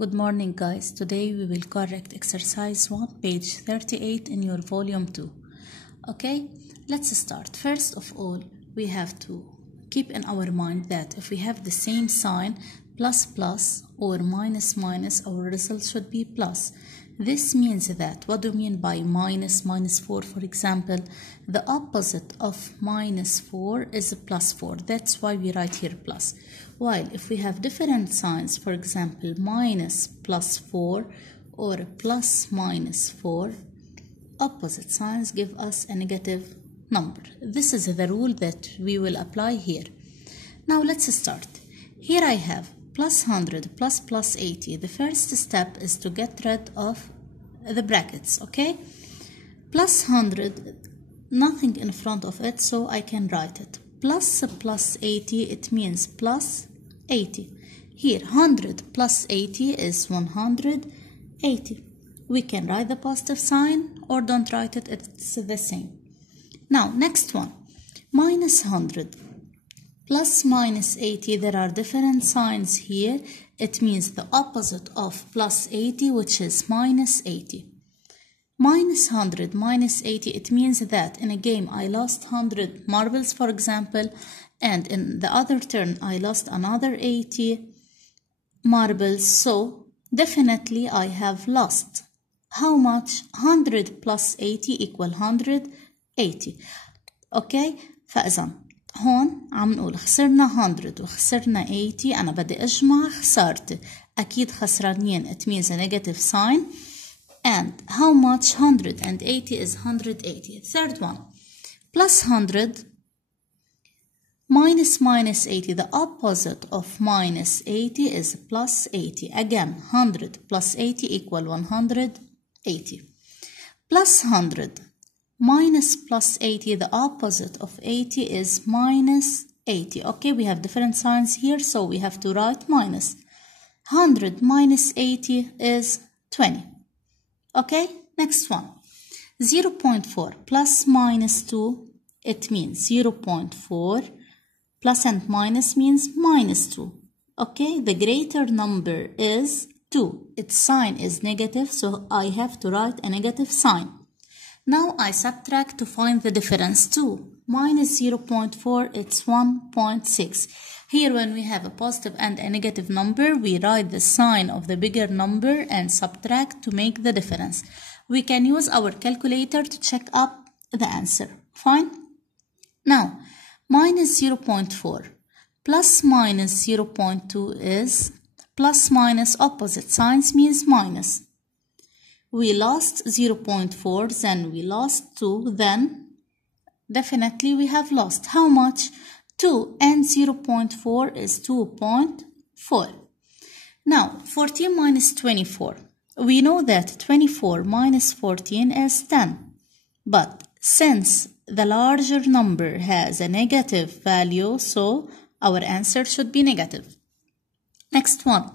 Good morning, guys. Today we will correct exercise 1, page 38 in your volume 2. Okay, let's start. First of all, we have to keep in our mind that if we have the same sign, plus plus or minus minus, our result should be plus. This means that, what do we mean by minus 4, for example? The opposite of minus 4 is plus 4. That's why we write here plus. While if we have different signs, for example, minus plus 4 or plus minus 4, opposite signs give us a negative number. This is the rule that we will apply here. Now let's start. Here I have plus 100 plus 80. The first step is to get rid of the brackets, okay? Plus 100, nothing in front of it, so I can write it. Plus 80, it means plus 80. Here, 100 plus 80 is 180. We can write the positive sign or don't write it, it's the same. Now, next one, minus 100. Plus minus 80, there are different signs here. It means the opposite of plus 80, which is minus 80. Minus 100, minus 80, it means that in a game I lost 100 marbles, for example, and in the other turn I lost another 80 marbles. So definitely I have lost. How much? 100 plus 80 equal 180. Okay, فإذا هون عم نقول خسرنا 100 وخسرنا 80. أنا بدي أجمع خسارتي. أكيد خسرانين. It means a negative sign. And how much? 180 is 180. Third one. Plus 100 minus 80. The opposite of minus 80 is plus 80. Again, 100 plus 80 equal 180. Plus 100. Minus plus 80, the opposite of 80 is minus 80. Okay, we have different signs here, so we have to write minus. 100 minus 80 is 20. Okay, next one. 0.4 plus minus 2, it means 0.4. Plus and minus means minus 2. Okay, the greater number is 2. Its sign is negative, so I have to write a negative sign. Now I subtract to find the difference. 2 minus 0.4, it's 1.6. Here when we have a positive and a negative number, we write the sign of the bigger number and subtract to make the difference. We can use our calculator to check up the answer. Fine? Now, minus 0.4 plus minus 0.2 is plus minus opposite signs means minus. We lost 0.4, then we lost 2, then definitely we have lost. How much? 2 and 0.4 is 2.4. Now, 14 minus 24. We know that 24 minus 14 is 10. But since the larger number has a negative value, so our answer should be negative. Next one.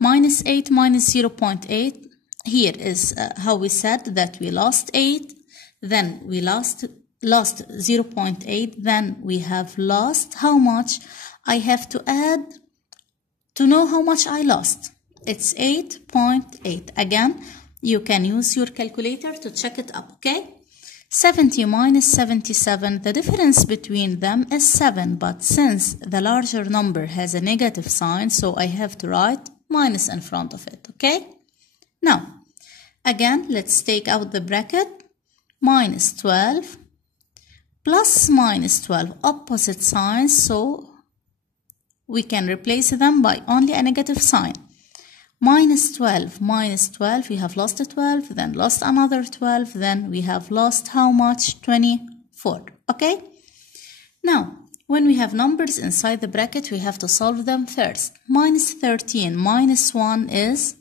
Minus 8 minus 0.8. Here is how we said that we lost 8, then we lost 0.8, then we have lost how much? I have to add to know how much I lost. It's 8.8. Again, you can use your calculator to check it up, okay? 70 minus 77, the difference between them is 7, but since the larger number has a negative sign, so I have to write minus in front of it, okay? Now, again, let's take out the bracket. Minus 12 plus minus 12, opposite signs, so we can replace them by only a negative sign. Minus 12, we have lost a 12, then lost another 12, then we have lost how much? 24, okay? Now, when we have numbers inside the bracket, we have to solve them first. Minus 13 minus 1 is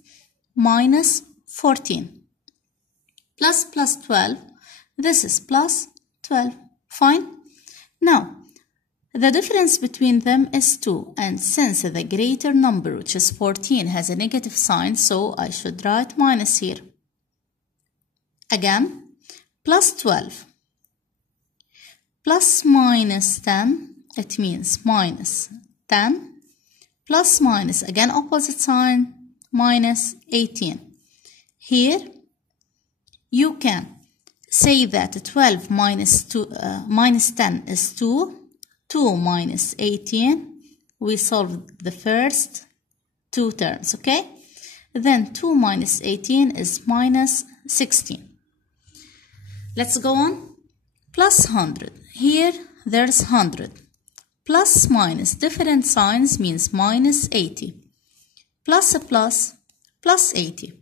minus 14. Plus 12, this is plus 12. Fine? Now, the difference between them is 2, and since the greater number, which is 14, has a negative sign, so I should write minus here. Again, plus 12. Plus minus 10, it means minus 10. Plus minus, again opposite sign, minus 18. Here you can say that 12 minus 10 is 2. 2 minus 18. We solve the first two terms, okay? Then 2 minus 18 is minus 16. Let's go on. Plus 100. Here there's 100. Plus minus different signs means minus 80. Plus a plus, plus 80.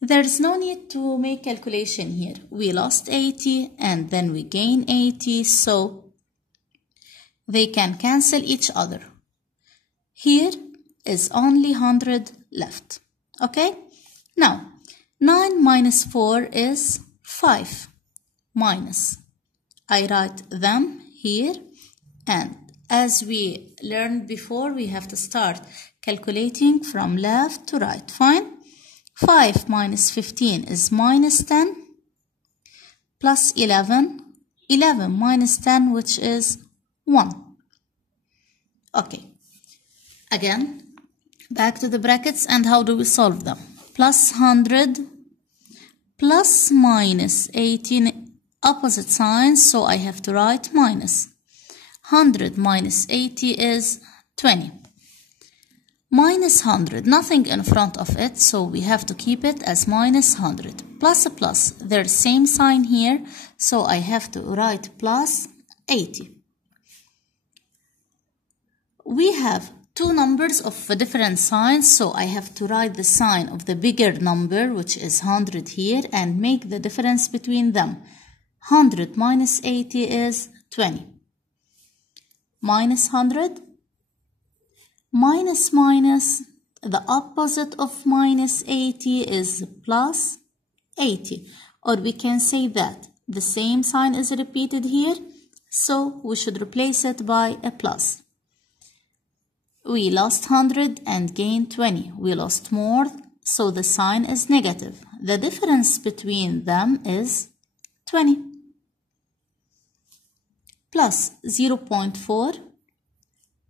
There's no need to make calculation here. We lost 80 and then we gain 80, so they can cancel each other. Here is only 100 left. Okay? Now, 9 minus 4 is 5. Minus. I write them here, and as we learned before, we have to start calculating from left to right. Fine? 5 minus 15 is minus 10 plus 11. 11 minus 10, which is 1. Okay. Again, back to the brackets, and how do we solve them? Plus 100 plus minus 18, opposite signs, so I have to write minus. 100 minus 80 is 20. Minus 100, nothing in front of it, so we have to keep it as minus 100. Plus a plus, there's same sign here, so I have to write plus 80. We have two numbers of different signs, so I have to write the sign of the bigger number, which is 100 here, and make the difference between them. 100 minus 80 is 20. Minus 100. Minus minus, the opposite of minus 80 is plus 80. Or we can say that the same sign is repeated here, so we should replace it by a plus. We lost 100 and gained 20. We lost more, so the sign is negative. The difference between them is 20. Plus 0.4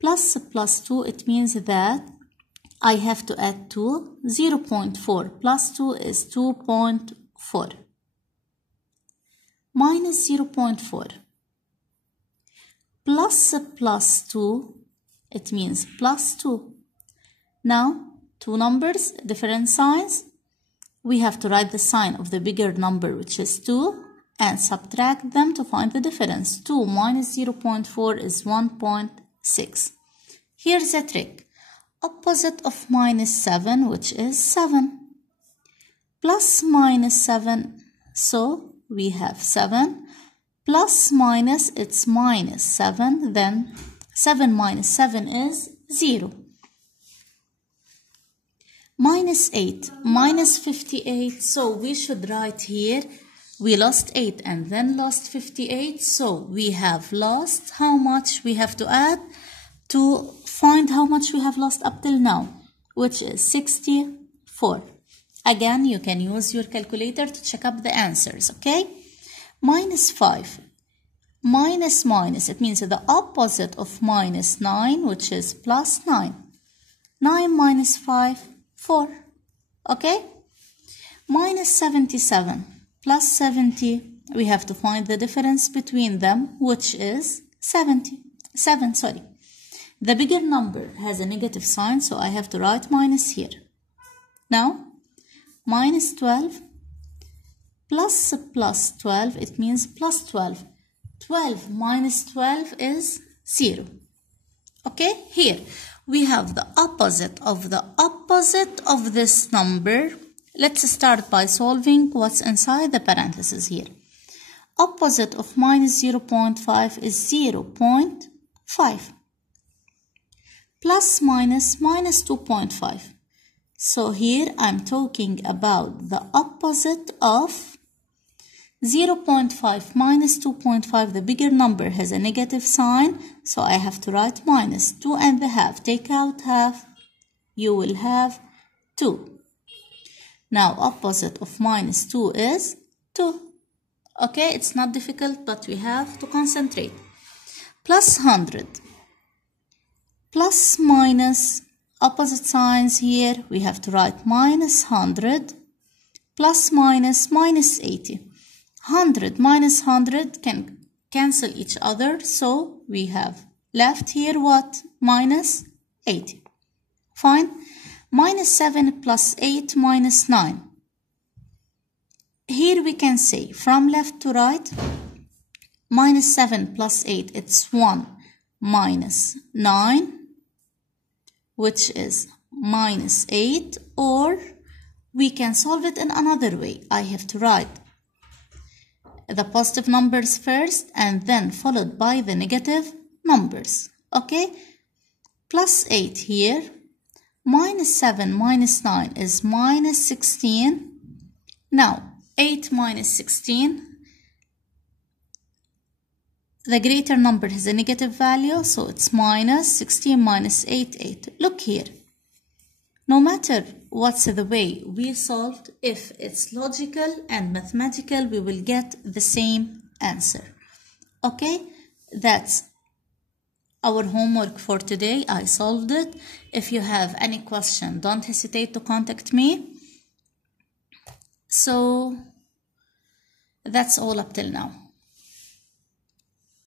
plus 2, it means that I have to add 2. 0.4 plus 2 is 2.4. Minus 0.4 plus 2, it means plus 2. Now, two numbers, different signs. We have to write the sign of the bigger number, which is 2, and subtract them to find the difference. 2 minus 0.4 is 1.6. Here's a trick. Opposite of minus 7, which is 7. Plus minus 7, so we have 7. Plus minus, it's minus 7, then 7 minus 7 is 0. Minus 8, minus 58, so we should write here, we lost 8 and then lost 58, so we have lost how much we have to add to find how much we have lost up till now, which is 64. Again, you can use your calculator to check up the answers, okay? Minus 5. Minus minus, it means the opposite of minus 9, which is plus 9. 9 minus 5, 4. Okay? Minus 77 plus 70, we have to find the difference between them, which is 7. The bigger number has a negative sign, so I have to write minus here. Now, minus 12 plus 12, it means plus 12. 12 minus 12 is 0. Okay, here we have the opposite of this number. Let's start by solving what's inside the parentheses here. Opposite of minus 0.5 is 0.5. Plus minus 2.5. So here I'm talking about the opposite of 0.5 minus 2.5. The bigger number has a negative sign, so I have to write minus 2.5. Take out half, you will have 2. Now opposite of minus 2 is 2. Okay, it's not difficult, but we have to concentrate. Plus 100. Plus minus opposite signs here. We have to write minus 100 plus minus 80. 100 minus 100 can cancel each other, so we have left here what? Minus 80. Fine. Minus 7 plus 8 minus 9. Here we can say from left to right, minus 7 plus 8, it's 1 minus 9, which is minus 8, or we can solve it in another way. I have to write the positive numbers first and then followed by the negative numbers. Okay? Plus 8 here. Minus 7 minus 9 is minus 16. Now, 8 minus 16. The greater number has a negative value, so it's minus 16 minus 8. Look here. No matter what's the way we solved, if it's logical and mathematical, we will get the same answer. Okay? That's our homework for today. I solved it. If you have any question, don't hesitate to contact me. So that's all up till now.